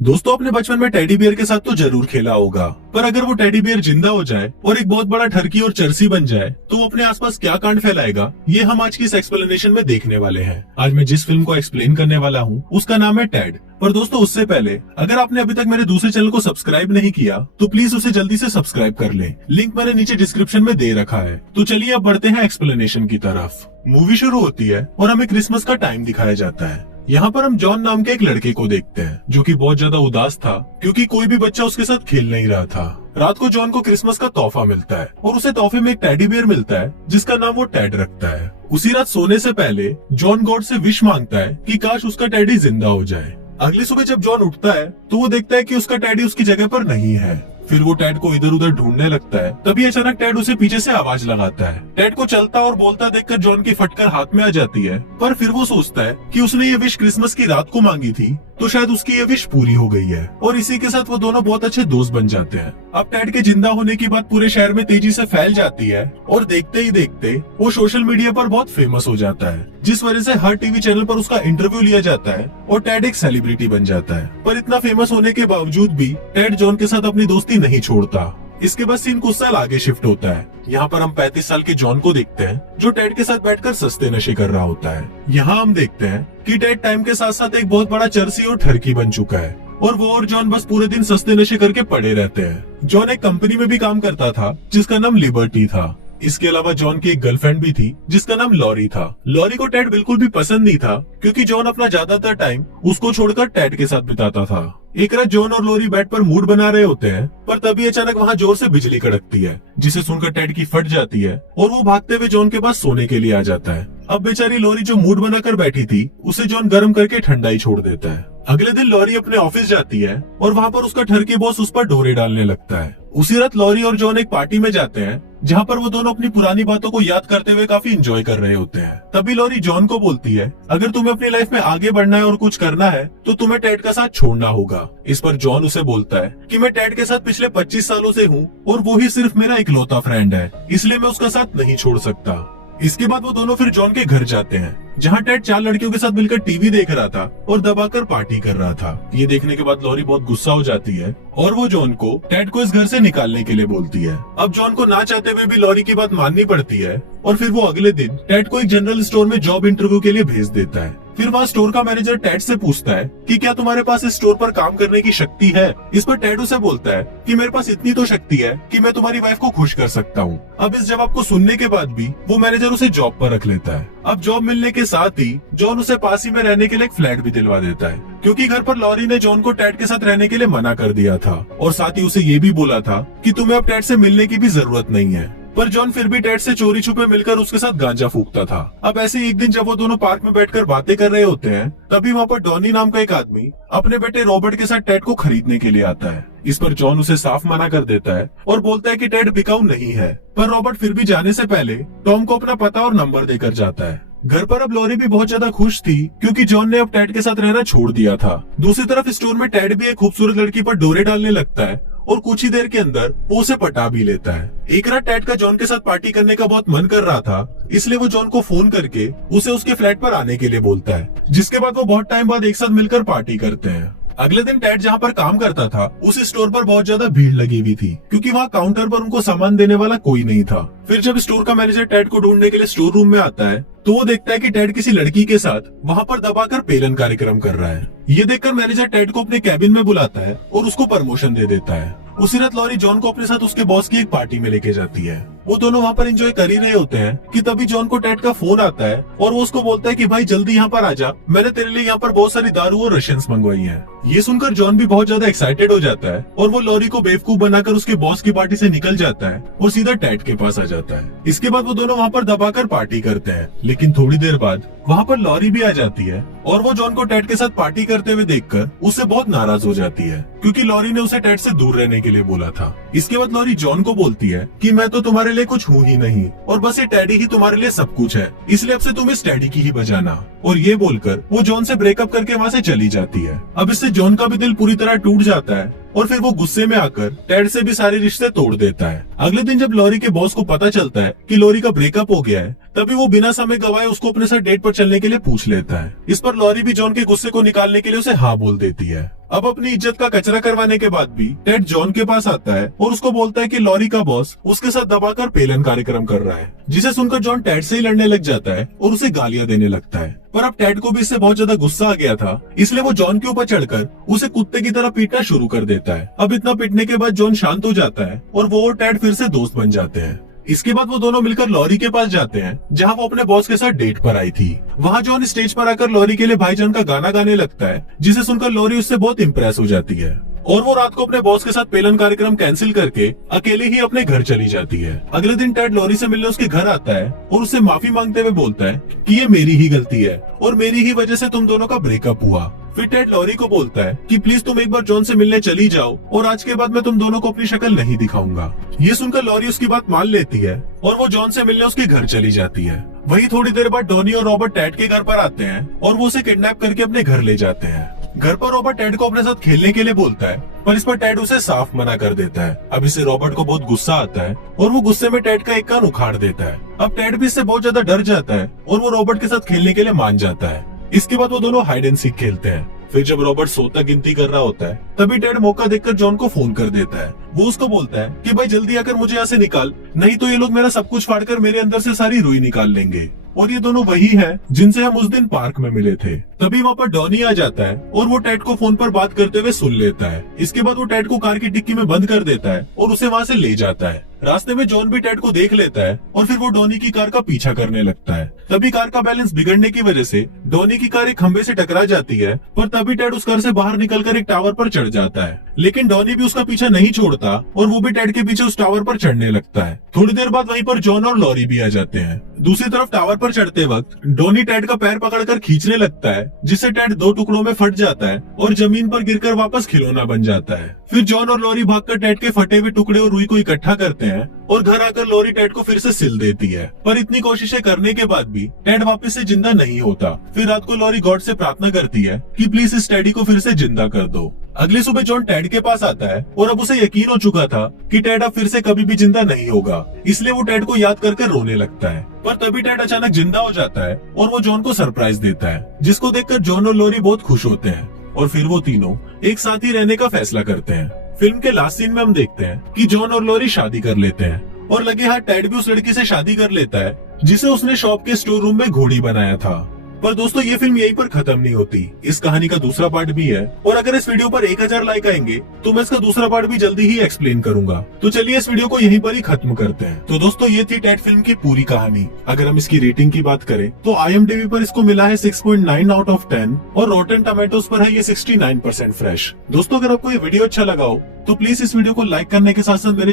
दोस्तों, अपने बचपन में टेडी बियर के साथ तो जरूर खेला होगा, पर अगर वो टेडी बियर जिंदा हो जाए और एक बहुत बड़ा ठरकी और चरसी बन जाए तो वो अपने आसपास क्या कांड फैलाएगा, ये हम आज की इस एक्सप्लेनेशन में देखने वाले हैं। आज मैं जिस फिल्म को एक्सप्लेन करने वाला हूँ उसका नाम है टेड। पर दोस्तों, उससे पहले अगर आपने अभी तक मेरे दूसरे चैनल को सब्सक्राइब नहीं किया तो प्लीज उसे जल्दी से सब्सक्राइब कर लें। लिंक मैंने नीचे डिस्क्रिप्शन में दे रखा है। तो चलिए अब बढ़ते हैं एक्सप्लेनेशन की तरफ। मूवी शुरू होती है और हमें क्रिसमस का टाइम दिखाया जाता है। यहाँ पर हम जॉन नाम के एक लड़के को देखते हैं जो कि बहुत ज्यादा उदास था क्योंकि कोई भी बच्चा उसके साथ खेल नहीं रहा था। रात को जॉन को क्रिसमस का तोहफा मिलता है और उसे तोहफे में एक टेडी बियर मिलता है जिसका नाम वो टेड रखता है। उसी रात सोने से पहले जॉन गॉड से विश मांगता है कि काश उसका टेडी जिंदा हो जाए। अगली सुबह जब जॉन उठता है तो वो देखता है कि उसका टेडी उसकी जगह पर नहीं है। फिर वो टेड को इधर उधर ढूंढने लगता है। तभी अचानक टेड उसे पीछे से आवाज लगाता है। टेड को चलता और बोलता देखकर जॉन की फटकर हाथ में आ जाती है, पर फिर वो सोचता है कि उसने ये विश क्रिसमस की रात को मांगी थी तो शायद उसकी ये विश पूरी हो गई है और इसी के साथ वो दोनों बहुत अच्छे दोस्त बन जाते हैं। अब टेड के जिंदा होने की बात पूरे शहर में तेजी से फैल जाती है और देखते ही देखते वो सोशल मीडिया पर बहुत फेमस हो जाता है, जिस वजह से हर टीवी चैनल पर उसका इंटरव्यू लिया जाता है और टेड एक सेलिब्रिटी बन जाता है। पर इतना फेमस होने के बावजूद भी टेड जॉन के साथ अपनी दोस्ती नहीं छोड़ता। इसके बाद सीन कुछ साल आगे शिफ्ट होता है। यहाँ पर हम 35 साल के जॉन को देखते हैं जो टेड के साथ बैठकर सस्ते नशे कर रहा होता है। यहाँ हम देखते हैं कि टेड टाइम के साथ साथ एक बहुत बड़ा चरसी और ठरकी बन चुका है और वो और जॉन बस पूरे दिन सस्ते नशे करके पड़े रहते हैं। जॉन एक कंपनी में भी काम करता था जिसका नाम लिबर्टी था। इसके अलावा जॉन की एक गर्लफ्रेंड भी थी जिसका नाम लॉरी था। लॉरी को टेड बिल्कुल भी पसंद नहीं था क्योंकि जॉन अपना ज्यादातर टाइम उसको छोड़कर टेड के साथ बिताता था। एक रात जॉन और लॉरी बेड पर मूड बना रहे होते हैं, पर तभी अचानक वहाँ जोर से बिजली कड़कती है जिसे सुनकर टेड की फट जाती है और वो भागते हुए जॉन के पास सोने के लिए आ जाता है। अब बेचारी लॉरी जो मूड बनाकर बैठी थी उसे जॉन गर्म करके ठंडा ही छोड़ देता है। अगले दिन लॉरी अपने ऑफिस जाती है और वहाँ पर उसका ठरकी बॉस उस पर डोरे डालने लगता है। उसी रात लॉरी और जॉन एक पार्टी में जाते हैं जहाँ पर वो दोनों अपनी पुरानी बातों को याद करते हुए काफी एंजॉय कर रहे होते हैं। तभी लॉरी जॉन को बोलती है, अगर तुम्हें अपनी लाइफ में आगे बढ़ना है और कुछ करना है तो तुम्हें टेड का साथ छोड़ना होगा। इस पर जॉन उसे बोलता है कि मैं टेड के साथ पिछले 25 सालों से हूँ और वो ही सिर्फ मेरा इकलौता फ्रेंड है, इसलिए मैं उसका साथ नहीं छोड़ सकता। इसके बाद वो दोनों फिर जॉन के घर जाते हैं जहाँ टेड 4 लड़कियों के साथ मिलकर टीवी देख रहा था और दबाकर पार्टी कर रहा था। ये देखने के बाद लॉरी बहुत गुस्सा हो जाती है और वो जॉन को टेड को इस घर से निकालने के लिए बोलती है। अब जॉन को ना चाहते हुए भी लॉरी की बात माननी पड़ती है और फिर वो अगले दिन टेड को एक जनरल स्टोर में जॉब इंटरव्यू के लिए भेज देता है। फिर वहाँ स्टोर का मैनेजर टेड से पूछता है कि क्या तुम्हारे पास इस स्टोर पर काम करने की शक्ति है। इस पर टेड उसे बोलता है कि मेरे पास इतनी तो शक्ति है कि मैं तुम्हारी वाइफ को खुश कर सकता हूँ। अब इस जवाब को सुनने के बाद भी वो मैनेजर उसे जॉब पर रख लेता है। अब जॉब मिलने के साथ ही जॉन उसे पास ही में रहने के लिए एक फ्लैट भी दिलवा देता है क्योंकि घर पर लॉरी ने जॉन को टेड के साथ रहने के लिए मना कर दिया था और साथ ही उसे ये भी बोला था कि तुम्हें अब टेड से मिलने की भी जरूरत नहीं है। पर जॉन फिर भी टेड से चोरी छुपे मिलकर उसके साथ गांजा फूकता था। अब ऐसे एक दिन जब वो दोनों पार्क में बैठकर बातें कर रहे होते हैं तभी वहाँ पर डॉनी नाम का एक आदमी अपने बेटे रॉबर्ट के साथ टेड को खरीदने के लिए आता है। इस पर जॉन उसे साफ मना कर देता है और बोलता है कि टेड बिकाऊ नहीं है। पर रॉबर्ट फिर भी जाने से पहले टॉम को अपना पता और नंबर देकर जाता है। घर पर अब लॉरी भी बहुत ज्यादा खुश थी क्योंकि जॉन ने अब टेड के साथ रहना छोड़ दिया था। दूसरी तरफ स्टोर में टेड भी एक खूबसूरत लड़की पर डोरे डालने लगता है और कुछ ही देर के अंदर वो उसे पटा भी लेता है। एक रात टेड का जॉन के साथ पार्टी करने का बहुत मन कर रहा था, इसलिए वो जॉन को फोन करके उसे उसके फ्लैट पर आने के लिए बोलता है, जिसके बाद वो बहुत टाइम बाद एक साथ मिलकर पार्टी करते हैं। अगले दिन टेड जहाँ पर काम करता था उस स्टोर पर बहुत ज्यादा भीड़ लगी हुई थी क्योंकि वहाँ काउंटर पर उनको सामान देने वाला कोई नहीं था। फिर जब स्टोर का मैनेजर टेड को ढूंढने के लिए स्टोर रूम में आता है तो वो देखता है कि टेड किसी लड़की के साथ वहाँ पर दबाकर पेलन कार्यक्रम कर रहा है। ये देखकर मैनेजर टेड को अपने कैबिन में बुलाता है और उसको प्रमोशन दे देता है। उसी रात लॉरी जॉन को अपने साथ उसके बॉस की एक पार्टी में लेके जाती है। वो दोनों वहाँ पर एंजॉय कर ही रहे होते हैं कि तभी जॉन को टेड का फोन आता है और वो उसको बोलता है कि भाई जल्दी यहाँ पर आजा, मैंने तेरे लिए यहाँ पर बहुत सारी दारू और रशियंस मंगवाई हैं। ये सुनकर जॉन भी बहुत ज्यादा एक्साइटेड हो जाता है और वो लॉरी को बेवकूफ बनाकर उसके बॉस की पार्टी से निकल जाता है और सीधा टेड के पास आ जाता है। इसके बाद वो दोनों वहाँ पर दबाकर पार्टी करते हैं, लेकिन थोड़ी देर बाद वहाँ पर लॉरी भी आ जाती है और वो जॉन को टेड के साथ पार्टी करते हुए देखकर उससे बहुत नाराज हो जाती है क्योंकि लॉरी ने उसे टेड से दूर रहने के लिए बोला था। इसके बाद लॉरी जॉन को बोलती है कि मैं तो तुम्हारे लिए कुछ हूँ ही नहीं और बस ये टेडी ही तुम्हारे लिए सब कुछ है, इसलिए अब से तुम इस टेडी की ही बजाना। और ये बोलकर वो जॉन से ब्रेकअप करके वहाँ से चली जाती है। अब इससे जॉन का भी दिल पूरी तरह टूट जाता है और फिर वो गुस्से में आकर टेड से भी सारे रिश्ते तोड़ देता है। अगले दिन जब लॉरी के बॉस को पता चलता है कि लॉरी का ब्रेकअप हो गया है तभी वो बिना समय गवाए उसको अपने साथ डेट पर चलने के लिए पूछ लेता है। इस पर लॉरी भी जॉन के गुस्से को निकालने के लिए उसे हाँ बोल देती है। अब अपनी इज्जत का कचरा करवाने के बाद भी टेड जॉन के पास आता है और उसको बोलता है कि लॉरी का बॉस उसके साथ दबाकर पेलन कार्यक्रम कर रहा है, जिसे सुनकर जॉन टेड से ही लड़ने लग जाता है और उसे गालियां देने लगता है। पर अब टेड को भी इससे बहुत ज्यादा गुस्सा आ गया था, इसलिए वो जॉन के ऊपर चढ़कर उसे कुत्ते की तरह पीटना शुरू कर देता है। अब इतना पीटने के बाद जॉन शांत हो जाता है और वो और टेड फिर से दोस्त बन जाते हैं। इसके बाद वो दोनों मिलकर लॉरी के पास जाते हैं, जहां वो अपने बॉस के साथ डेट पर आई थी। वहां जॉन स्टेज पर आकर लॉरी के लिए भाईजान का गाना गाने लगता है, जिसे सुनकर लॉरी उससे बहुत इम्प्रेस हो जाती है और वो रात को अपने बॉस के साथ पेलन कार्यक्रम कैंसिल करके अकेले ही अपने घर चली जाती है। अगले दिन टेड लॉरी से मिलने उसके घर आता है और उससे माफी मांगते हुए बोलता है कि ये मेरी ही गलती है और मेरी ही वजह से तुम दोनों का ब्रेकअप हुआ। फिर टेड लॉरी को बोलता है कि प्लीज तुम एक बार जॉन से मिलने चली जाओ और आज के बाद मैं तुम दोनों को अपनी शक्ल नहीं दिखाऊंगा। ये सुनकर लॉरी उसकी बात मान लेती है और वो जॉन से मिलने उसके घर चली जाती है। वही थोड़ी देर बाद डॉनी और रॉबर्ट टेड के घर पर आते हैं और वो उसे किडनैप करके अपने घर ले जाते हैं। घर पर रॉबर्ट टेड को अपने साथ खेलने के लिए बोलता है, पर इस पर टेड उसे साफ मना कर देता है। अब इसे रॉबर्ट को बहुत गुस्सा आता है और वो गुस्से में टेड का एक कान उखाड़ देता है। अब टेड भी इससे बहुत ज्यादा डर जाता है और वो रॉबर्ट के साथ खेलने के लिए मान जाता है। इसके बाद वो दोनों हाइड एंड सीक खेलते हैं। फिर जब रॉबर्ट सोता गिनती कर रहा होता है, तभी टेड मौका देखकर जॉन को फोन कर देता है। वो उसको बोलता है कि भाई जल्दी आकर मुझे यहाँ से निकाल, नहीं तो ये लोग मेरा सब कुछ फाड़कर मेरे अंदर से सारी रुई निकाल लेंगे। और ये दोनों वही हैं जिनसे हम उस दिन पार्क में मिले थे। तभी वहाँ पर डॉनी आ जाता है और वो टेड को फोन पर बात करते हुए सुन लेता है। इसके बाद वो टेड को कार की डिक्की में बंद कर देता है और उसे वहाँ से ले जाता है। रास्ते में जॉन भी टेड को देख लेता है और फिर वो डॉनी की कार का पीछा करने लगता है। तभी कार का बैलेंस बिगड़ने की वजह से डॉनी की कार एक खंबे से टकरा जाती है, पर तभी टेड उस कार से बाहर निकलकर एक टावर पर चढ़ जाता है। लेकिन डॉनी भी उसका पीछा नहीं छोड़ता और वो भी टेड के पीछे उस टावर पर चढ़ने लगता है। थोड़ी देर बाद वहीं पर जॉन और लॉरी भी आ जाते हैं। दूसरी तरफ टावर पर चढ़ते वक्त डॉनी टेड का पैर पकड़कर खींचने लगता है, जिससे टेड दो टुकड़ों में फट जाता है और जमीन पर गिरकर वापस खिलौना बन जाता है। फिर जॉन और लॉरी भागकर टेड के फटे हुए टुकड़े और रुई को इकट्ठा करते हैं और घर आकर लॉरी टेड को फिर से सिल देती है। पर इतनी कोशिशें करने के बाद भी टेड वापस से जिंदा नहीं होता। फिर रात को लॉरी गॉड से प्रार्थना करती है कि प्लीज इस टेडी को फिर से जिंदा कर दो। अगली सुबह जॉन टेड के पास आता है और अब उसे यकीन हो चुका था कि टेड अब फिर से कभी भी जिंदा नहीं होगा, इसलिए वो टेड को याद करके रोने लगता है। पर तभी टेड अचानक जिंदा हो जाता है और वो जॉन को सरप्राइज देता है, जिसको देखकर जॉन और लॉरी बहुत खुश होते हैं और फिर वो तीनों एक साथ ही रहने का फैसला करते हैं। फिल्म के लास्ट सीन में हम देखते हैं कि जॉन और लॉरी शादी कर लेते हैं और लगे हाथ टेड भी उस लड़की से शादी कर लेता है जिसे उसने शॉप के स्टोर रूम में घोड़ी बनाया था। पर दोस्तों ये फिल्म यहीं पर खत्म नहीं होती, इस कहानी का दूसरा पार्ट भी है और अगर इस वीडियो पर 1000 लाइक आएंगे तो मैं इसका दूसरा पार्ट भी जल्दी ही एक्सप्लेन करूंगा। तो चलिए इस वीडियो को यहीं पर ही खत्म करते हैं। तो दोस्तों ये थी टेड फिल्म की पूरी कहानी। अगर हम इसकी रेटिंग की बात करें तो IMDb पर इसको मिला है 6.9 आउट ऑफ 10 और रॉटन टमेटोज पर है ये 69% फ्रेश। दोस्तों अगर आपको ये वीडियो अच्छा लगा हो तो प्लीज इस वीडियो को लाइक करने के साथ साथ मेरे